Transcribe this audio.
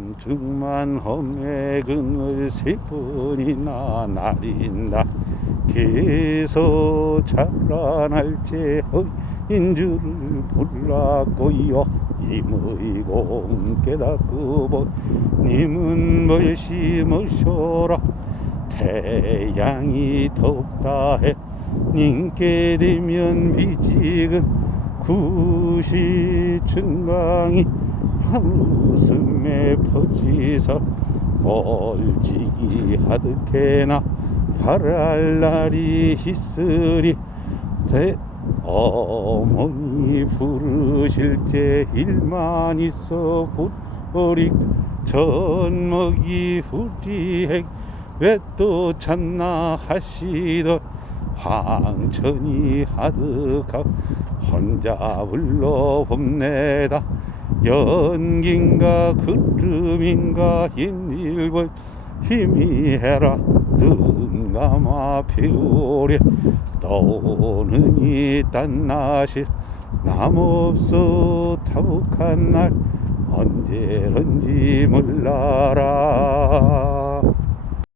삼중만 험액은 세 번이나 날인다. 계속 자라날지 허인 줄을 몰랐고요 임의 공 깨닫고 보 님은 멀시 멀셔라. 태양이 덥다 해 님께 되면 미지근 구시 증강이 한웃음에 퍼지서 멀지기 하득해나 바랄 날이 있으리. 대 어머니 부르실 때 일만 있어 부르리. 젖먹이 후리액 왜또 찾나 하시던 황천이 하득하 혼자 불러봅내다 연긴가 그름인가 인일벌 힘이 해라. 눈 감아 피우려 떠오는 이딴 나시 남없어 타북한 날 언제런지 몰라라